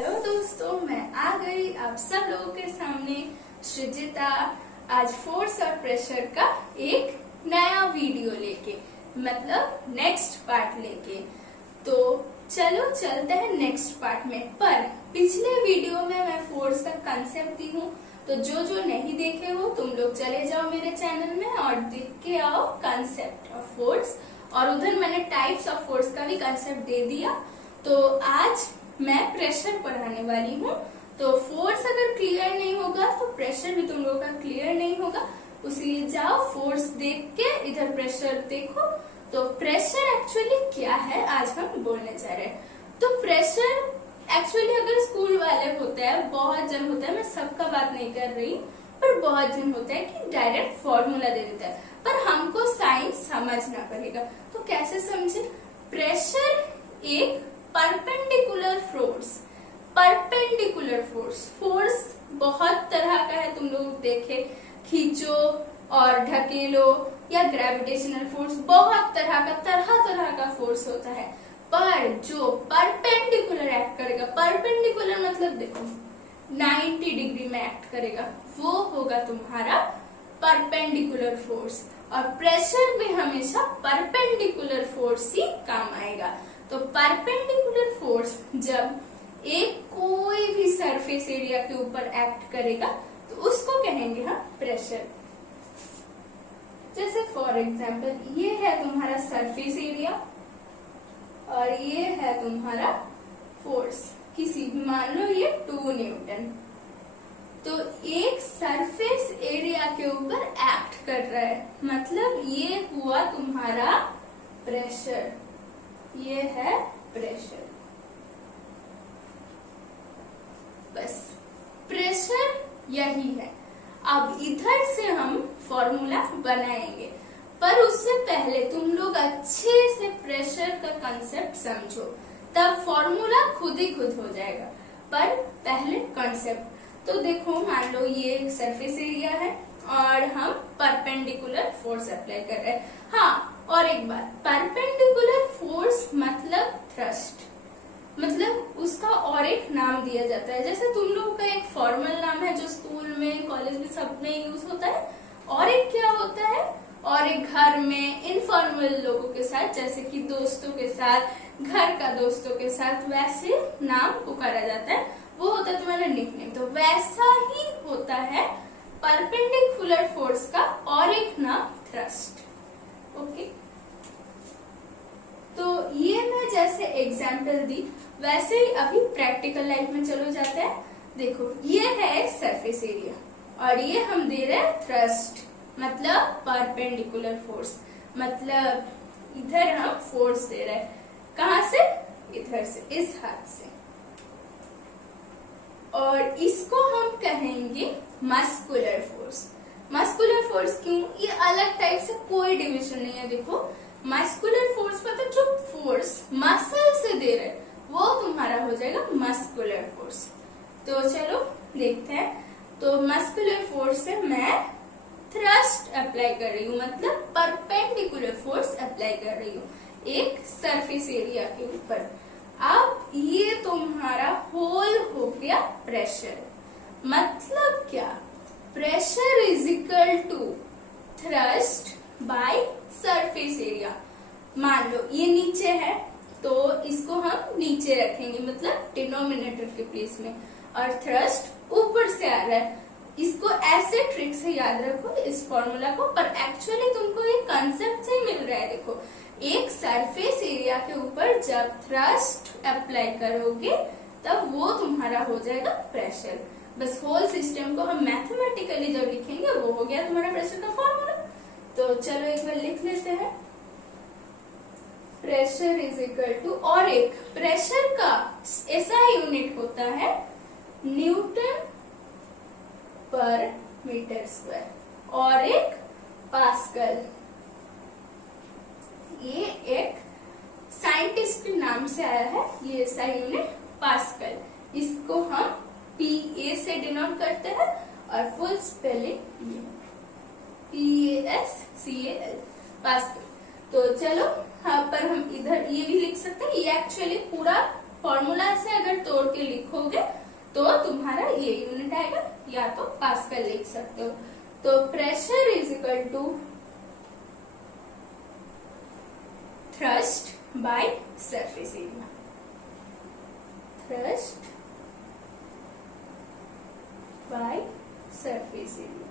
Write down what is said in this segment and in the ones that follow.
Hello दोस्तों, मैं आ गई आप सब लोगों के सामने सृजिता। आज फोर्स और प्रेशर का एक नया वीडियो लेके, मतलब नेक्स्ट पार्ट लेके। तो चलो चलते हैं नेक्स्ट पार्ट में। पर पिछले वीडियो में मैं फोर्स का कंसेप्ट दी हूँ, तो जो नहीं देखे हो तुम लोग चले जाओ मेरे चैनल में और देख के आओ कंसेप्ट ऑफ फोर्स। और उधर मैंने टाइप्स ऑफ फोर्स का भी कंसेप्ट दे दिया। तो आज मैं प्रेशर पढ़ाने वाली हूँ। तो फोर्स अगर क्लियर नहीं होगा तो प्रेशर भी तुम लोगों का क्लियर नहीं होगा। उसीलिए जाओ फोर्स देख के इधर प्रेशर देखो। तो प्रेशर एक्चुअली क्या है आज हम बोलने जा रहे हैं। तो प्रेशर एक्चुअली अगर स्कूल वाले होते हैं, बहुत जन होता है, मैं सबका बात नहीं कर रही, पर बहुत जन होता है कि डायरेक्ट फॉर्मूला दे देता है। पर हमको साइंस समझना पड़ेगा। तो कैसे समझे? प्रेशर एक परपेंडिकुलर फोर्स, फोर्स बहुत तरह का है। तुम लोग देखे, खींचो और ढकेलो या ग्रेविटेशनल फोर्स, बहुत तरह का फोर्स होता है। पर जो परपेंडिकुलर एक्ट करेगा, परपेंडिकुलर मतलब देखो 90 डिग्री में एक्ट करेगा, वो होगा तुम्हारा परपेंडिकुलर फोर्स। और प्रेशर में हमेशा परपेंडिकुलर फोर्स ही काम आएगा। तो परपेंडिकुलर फोर्स जब एक कोई भी सरफेस एरिया के ऊपर एक्ट करेगा तो उसको कहेंगे हम प्रेशर। जैसे फॉर एग्जांपल ये है तुम्हारा सरफेस एरिया और ये है तुम्हारा फोर्स, किसी भी मान लो ये 2 न्यूटन। तो एक सरफेस एरिया के ऊपर एक्ट कर रहा है, मतलब ये हुआ तुम्हारा प्रेशर, ये है प्रेशर। बस प्रेशर यही है। अब इधर से हम फॉर्मूला बनाएंगे, पर उससे पहले तुम लोग अच्छे से प्रेशर का कंसेप्ट समझो, तब फॉर्मूला खुद ही खुद हो जाएगा। पर पहले कंसेप्ट तो देखो, मान लो ये एक सरफेस एरिया है और हम परपेंडिकुलर फोर्स अप्लाई कर रहे हैं। हाँ, और एक बात, परपेंडिकुलर फोर्स मतलब थ्रस्ट, मतलब उसका और एक नाम दिया जाता है। जैसे तुम लोगों का एक फॉर्मल नाम है जो स्कूल में, कॉलेज में, सब में यूज होता है, और एक क्या होता है, और एक घर में इनफॉर्मल लोगों के साथ, जैसे कि दोस्तों के साथ, घर का दोस्तों के साथ, वैसे नाम पुकारा जाता है, वो होता है तुम्हारा निकनेम। तो वैसा ही होता है परपेंडिकुलर फोर्स का और एक नाम थ्रस्ट। ओके, तो ये मैं जैसे एग्जाम्पल दी, वैसे ही अभी प्रैक्टिकल लाइफ में चलो जाते हैं। देखो, ये है सरफेस एरिया और ये हम दे रहे हैं थ्रस्ट, मतलब परपेंडिकुलर फोर्स, मतलब इधर हम फोर्स दे रहे हैं। कहां से? इधर से, इस हाथ से। और इसको हम कहेंगे मस्कुलर फोर्स। मस्कुलर फोर्स क्यों? ये अलग टाइप से कोई डिविजन नहीं है। देखो, मस्कुलर फोर्स मतलब जो फोर्स मसल से दे रहे वो तुम्हारा हो जाएगा मस्कुलर फोर्स। तो चलो देखते हैं। तो मस्कुलर फोर्स से मैं थ्रस्ट अप्लाई कर रही हूँ, मतलब परपेंडिकुलर फोर्स अप्लाई कर रही हूँ एक सरफेस एरिया के ऊपर। अब ये तुम्हारा होल हो गया प्रेशर। मतलब क्या? Pressure is equal to thrust by surface area. मान लो ये नीचे है तो इसको हम नीचे रखेंगे, मतलब डिनोमिनेटर के प्लेस में, और थ्रस्ट ऊपर से आ रहा है। इसको ऐसे ट्रिक से याद रखो इस फॉर्मूला को, पर एक्चुअली तुमको ये कंसेप्ट से मिल रहा है। देखो, एक सरफेस एरिया के ऊपर जब थ्रस्ट अप्लाई करोगे तब वो तुम्हारा हो जाएगा प्रेशर। बस होल सिस्टम को हम मैथमेटिकली जब लिखेंगे वो हो गया तुम्हारा प्रेशर का फॉर्मूला। तो चलो एक बार लिख लेते हैं। प्रेशर इज इक्वल टू, और एक प्रेशर का ऐसा यूनिट होता है न्यूटन पर मीटर स्क्वायर, और एक पास्कल। ये एक साइंटिस्ट के नाम से आया है ये ऐसा यूनिट पास्कल। इसको हम PA से डिनोट करते हैं और फुल स्पेलिंग ये PASCAL, पास्कल। तो चलो, हाँ, पर हम इधर ये भी लिख सकते हैं। ये एक्चुअली पूरा फॉर्मूला से अगर तोड़ के लिखोगे तो तुम्हारा ये यूनिट आएगा, या तो पास्कल लिख सकते हो। तो pressure is equal to thrust by surface area. Thrust by surface area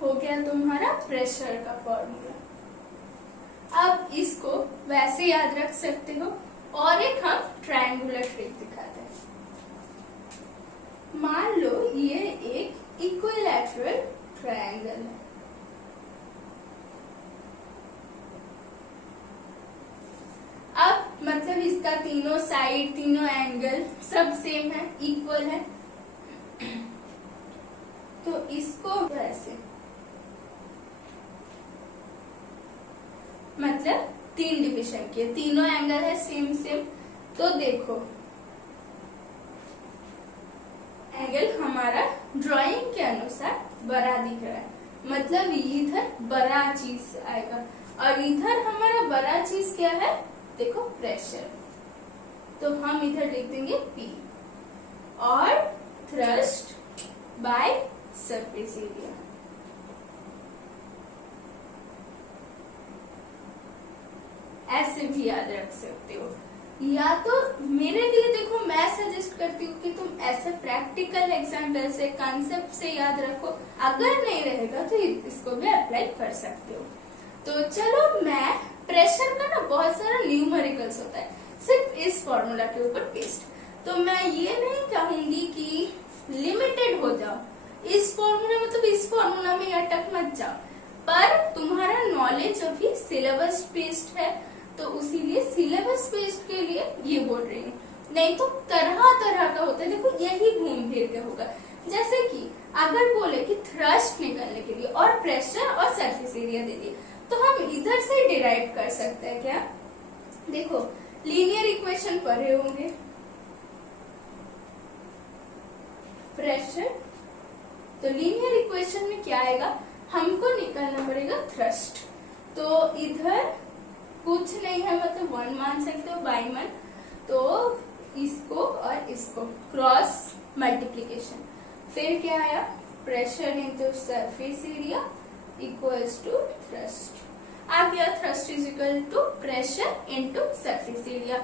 हो गया तुम्हारा प्रेशर का फॉर्मूला। अब इसको वैसे याद रख सकते हो, और एक हम ट्रायंगुलर ट्रिक दिखाते हैं। मान लो ये एक इक्विलैटरल ट्रायंगल है। अब मतलब इसका तीनों साइड, तीनों एंगल सब सेम है, इक्वल है। तो इसको वैसे मतलब 3 डिविजन किए, तीनों एंगल है सेम सेम। तो देखो एंगल हमारा ड्राइंग के अनुसार बड़ा दिख रहा है, मतलब इधर बड़ा चीज आएगा, और इधर हमारा बड़ा चीज क्या है, देखो प्रेशर। तो हम इधर लिख देंगे P, और थ्रस्ट बाय सरफेस एरिया। ऐसे भी याद रख सकते हो, या तो मेरे लिए देखो मैं सजेस्ट करती हूँ कि तुम ऐसे प्रैक्टिकल एग्जाम्पल से, कॉन्सेप्ट से याद रखो। अगर नहीं रहेगा तो इसको भी अप्लाई कर सकते हो। तो चलो, मैं प्रेशर का ना बहुत सारा न्यूमेरिकल्स होता है सिर्फ इस फॉर्मूला के ऊपर बेस्ड, तो मैं ये नहीं कहूंगी कि लिमिटेड हो जाओ इस फॉर्मूला, मतलब इस फॉर्मूला में अटक मत जाओ, पर तुम्हारा नॉलेज अभी सिलेबस बेस्ड है, तो उसीलिए सिलेबस बेस्ड के लिए ये बोल रही हूँ। नहीं तो तरह तरह का होता है, देखो यही घूम फिर के होगा। जैसे कि अगर बोले कि थ्रस्ट निकालने के लिए और प्रेशर और सरफेस एरिया दे दिए, तो हम इधर से डिराइव कर सकते हैं क्या। देखो लीनियर इक्वेशन पढ़े होंगे, प्रेशर, तो लीनियर इक्वेशन में क्या आएगा, हमको निकालना पड़ेगा थ्रस्ट। तो इधर कुछ नहीं है, मतलब 1 मान सकते हो बाई 1, तो इसको और इसको क्रॉस मल्टीप्लीकेशन, फिर क्या आया, pressure into surface area equals to thrust. आ गया thrust is equal to pressure into surface area.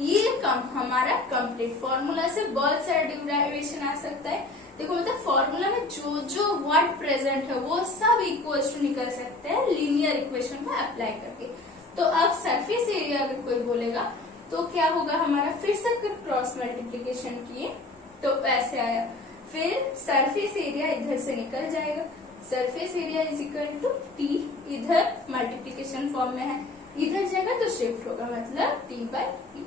ये हमारा कंप्लीट फॉर्मूला से बहुत सारा डिराइवेशन आ सकता है। देखो मतलब फॉर्मूला में जो जो वर्ड प्रेजेंट है वो सब इक्वल्स टू निकल सकते हैं लीनियर इक्वेशन को अप्लाई करके। तो अब सरफेस एरिया अगर कोई बोलेगा तो क्या होगा हमारा, फिर से क्रॉस मल्टीप्लीकेशन किए तो ऐसे आया, फिर सरफेस एरिया इधर से निकल जाएगा, surface area is equal to T, इधर मल्टीप्लीकेशन फॉर्म में है, इधर जाएगा तो शिफ्ट होगा, मतलब टी बाई टी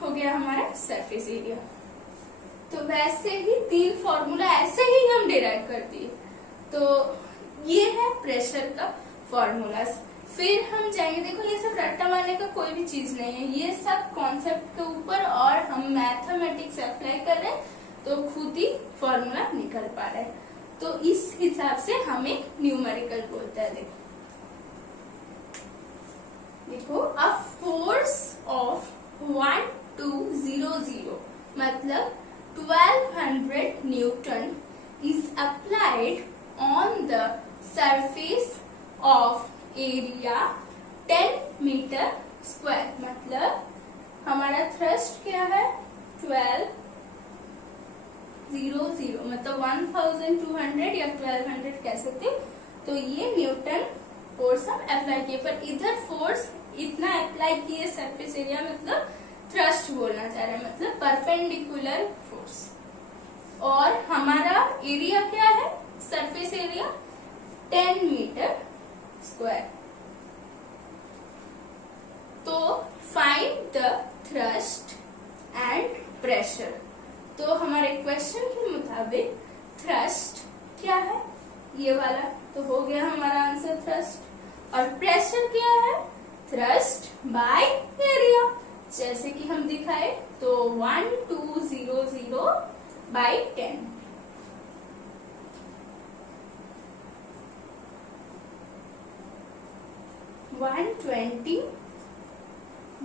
हो गया हमारा सरफेस एरिया। तो वैसे ही 3 फॉर्मूला ऐसे ही हम डिराइव कर दिए। तो ये है प्रेशर का फॉर्मूला। फिर हम जाएंगे, देखो ये सब रट्टा मारने का कोई भी चीज नहीं है, ये सब कॉन्सेप्ट के ऊपर, और हम मैथमेटिक्स अप्लाई कर रहे हैं तो खुद ही फॉर्मूला निकल पा रहा है। तो इस हिसाब से हम एक न्यूमेरिकल बोलते हैं। देखो अ फोर्स ऑफ 1200 मतलब 1200 newton is applied on the surface of area 10 metre square. मतलब हमारा थ्रस्ट क्या है 1200, मतलब 1200 या 1200 कह सकते हो। तो ये न्यूटन फोर्स हम अप्लाई किए, पर इधर फोर्स इतना अप्लाई किए सरफेस एरिया, मतलब थ्रस्ट बोलना चाह रहे हैं, मतलब परपेंडिकुलर फोर्स। और हमारा एरिया क्या है, सरफेस एरिया 10 मीटर स्क्वायर। तो find the thrust and pressure. तो हमारे क्वेश्चन के मुताबिक थ्रस्ट क्या है, ये वाला, तो हो गया हमारा आंसर थ्रस्ट। और प्रेशर क्या है, थ्रस्ट बाय एरिया, जैसे कि हम दिखाए तो 1200 बाई 10।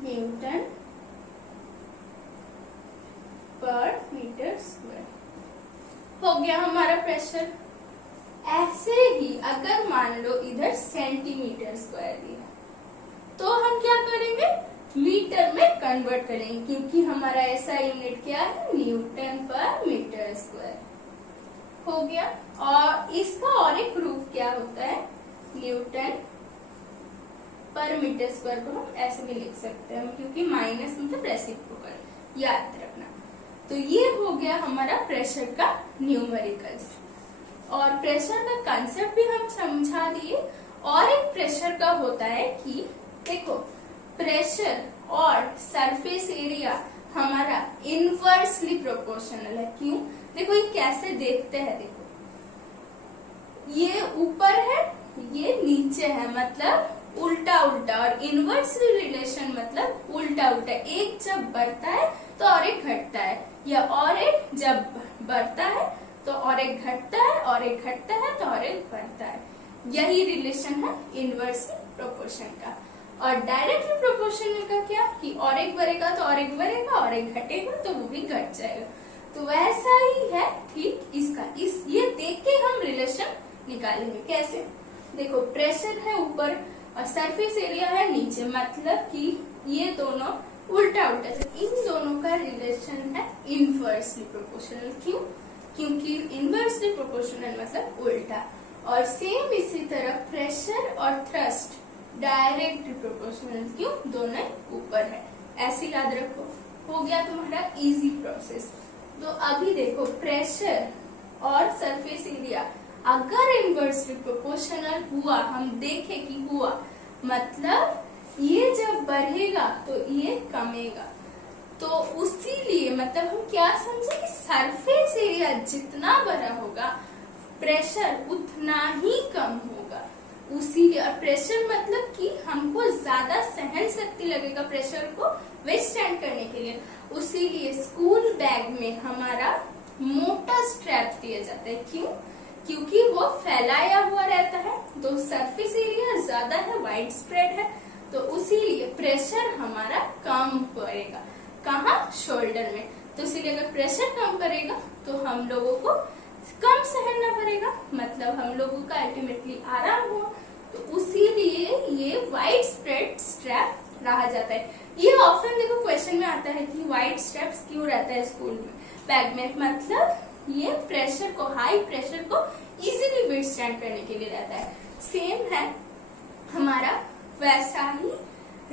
न्यूटन पर मीटर स्क्वायर हो गया हमारा प्रेशर। ऐसे ही अगर मान लो इधर सेंटीमीटर स्क्वायर दिया तो हम क्या करेंगे, मीटर में कन्वर्ट करेंगे, क्योंकि हमारा ऐसा यूनिट क्या है, न्यूटन पर मीटर स्क्वायर हो गया। और इसका और एक प्रूफ क्या होता है, न्यूटन पर मीटर स्क्वायर को हम ऐसे भी लिख सकते हैं, क्योंकि माइनस मतलब रेसिप्रोकल, याद रखना। तो ये हो गया हमारा प्रेशर का न्यूमेरिकल्स। और प्रेशर का कंसेप्ट भी हम समझा दिए। और एक प्रेशर का होता है कि देखो, प्रेशर और सरफेस एरिया हमारा इनवर्सली प्रोपोर्शनल है। क्यों, देखो ये कैसे देखते हैं, देखो ये ऊपर है, ये नीचे है, मतलब उल्टा उल्टा। और इनवर्सली रिलेशन मतलब उल्टा उल्टा, एक जब बढ़ता है तो और एक घटता है, या और एक जब बढ़ता है तो और एक घटता है, और एक घटता है तो और एक बढ़ता है। यही रिलेशन है इनवर्सली प्रोपोर्शन का। और डायरेक्टली प्रोपोर्शनल का क्या, कि और एक बढ़ेगा तो और एक बढ़ेगा, और एक घटेगा तो वो भी घट जाएगा। तो वैसा ही है ठीक इसका, ये देख के हम रिलेशन निकालेंगे। कैसे, देखो प्रेशर है ऊपर और सरफेस एरिया है नीचे, मतलब कि ये दोनों उल्टा उल्टा, इन दोनों का रिलेशन है इनवर्सली प्रोपोर्शनल। क्यों, क्योंकि इनवर्सली प्रोपोर्शनल मतलब उल्टा। और सेम इसी तरह प्रेशर और थ्रस्ट डायरेक्टली प्रोपोर्शनल, क्यों, दोनों ऊपर है। ऐसे याद रखो, हो गया तुम्हारा इजी प्रोसेस। तो अभी देखो प्रेशर और सरफेस एरिया अगर इनवर्सली प्रोपोर्शनल हुआ, हम देखें कि हुआ, मतलब ये जब बढ़ेगा तो ये कमेगा। तो उसीलिए मतलब हम क्या समझे कि सरफेस एरिया जितना बड़ा होगा प्रेशर उतना ही कम होगा। उसीलिए, और प्रेशर मतलब कि हमको ज्यादा सहन शक्ति लगेगा प्रेशर को विथस्टैंड करने के लिए। उसीलिए स्कूल बैग में हमारा मोटा स्ट्रैप दिया जाता है। क्यों, क्योंकि वो फैलाया हुआ रहता है, तो सरफेस एरिया ज्यादा है, वाइड स्प्रेड है, तो उसीलिए प्रेशर हमारा कम पड़ेगा। कहाँ, शोल्डर में। तो इसीलिए अगर प्रेशर कम करेगा तो हम लोगों को कम सहना पड़ेगा, मतलब हम लोगों का अल्टीमेटली आराम हो। तो उसीलिए ये वाइड स्प्रेड स्ट्रैप रहा जाता है। ये ऑफन देखो क्वेश्चन में आता है कि वाइड स्ट्रैप्स क्यों रहता है स्कूल में बैग में, मतलब ये प्रेशर को, हाई प्रेशर को इजीली विथस्टैंड करने के लिए रहता है। सेम है हमारा वैसा ही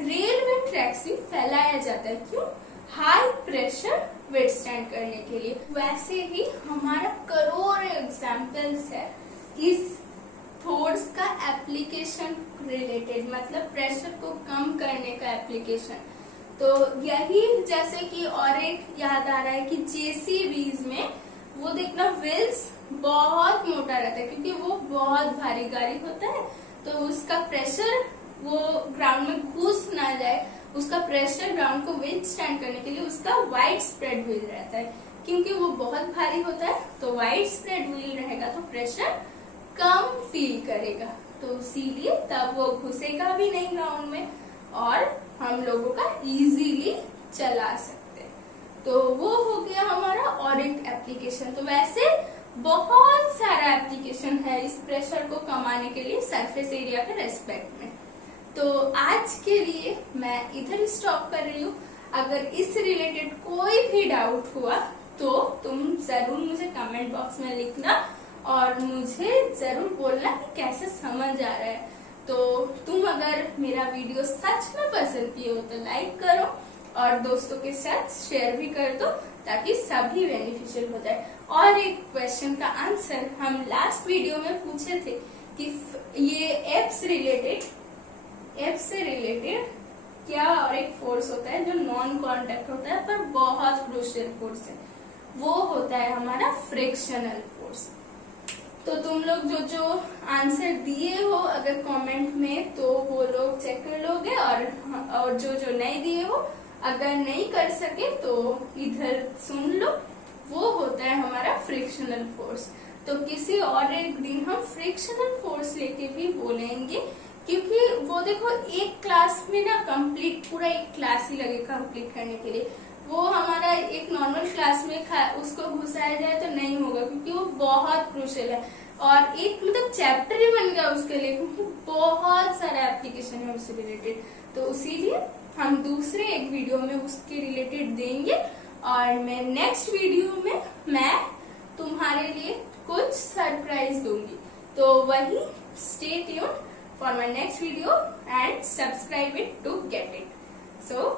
रेलवे ट्रैक्स भी फैलाया जाता है। क्यों, हाई प्रेशर विथस्टैंड करने के लिए। वैसे ही हमारा करोड़ों एग्जाम्पल्स है इस फोर्स का एप्लीकेशन रिलेटेड, मतलब प्रेशर को कम करने का एप्लीकेशन। तो यही जैसे कि और एक याद आ रहा है कि जेसीबीज में वो देखना व्हील्स बहुत मोटा रहता है, क्योंकि वो बहुत भारी गाड़ी होता है, तो उसका प्रेशर वो ग्राउंड में घुस ना जाए, उसका प्रेशर ग्राउंड को विथस्टैंड करने के लिए उसका वाइड स्प्रेड व्हील रहता है। क्योंकि वो बहुत भारी होता है तो वाइड स्प्रेड व्हील रहेगा तो प्रेशर कम फील करेगा, तो इसीलिए तब वो घुसेगा भी नहीं ग्राउंड में और हम लोगों का इजीली चला सकते हैं। तो वो हो गया हमारा और एक एप्लीकेशन। तो वैसे बहुत सारा एप्लीकेशन है इस प्रेशर को कमाने के लिए सरफेस एरिया के रेस्पेक्ट में। तो आज के लिए मैं इधर स्टॉप कर रही हूँ। अगर इस रिलेटेड कोई भी डाउट हुआ तो तुम जरूर मुझे कमेंट बॉक्स में लिखना और मुझे जरूर बोलना कि कैसे समझ आ रहा है। तो तुम अगर मेरा वीडियो सच में पसंद किए हो तो लाइक करो और दोस्तों के साथ शेयर भी कर दो ताकि सभी बेनिफिशियल हो जाए। और एक क्वेश्चन का आंसर हम लास्ट वीडियो में पूछे थे कि ये एफ से रिलेटेड क्या और एक फोर्स होता है जो नॉन कांटेक्ट होता है पर बहुत क्रूशियल फोर्स है, वो होता है हमारा फ्रिक्शनल फोर्स। तो तुम लोग जो आंसर दिए हो अगर कमेंट में तो वो लोग चेक कर लोगे और जो नहीं दिए हो अगर नहीं कर सके तो इधर सुन लो, वो होता है हमारा फ्रिक्शनल फोर्स। तो किसी और एक दिन हम फ्रिक्शनल फोर्स लेके भी बोलेंगे क्योंकि वो देखो एक क्लास में ना कंप्लीट पूरा एक क्लास ही लगे कंप्लीट करने के लिए, वो हमारा एक नॉर्मल क्लास में उसको घुसाया जाए तो नहीं होगा, क्योंकि वो बहुत क्रूशियल है और एक मतलब चैप्टर ही बन गया उसके लिए, क्योंकि बहुत सारा एप्लीकेशन है उससे रिलेटेड। तो इसीलिए हम दूसरे एक वीडियो में उसके रिलेटेड देंगे और मैं नेक्स्ट वीडियो में मैं तुम्हारे लिए कुछ सरप्राइज दूंगी। तो वही stay tuned for my next video and subscribe it to get it. So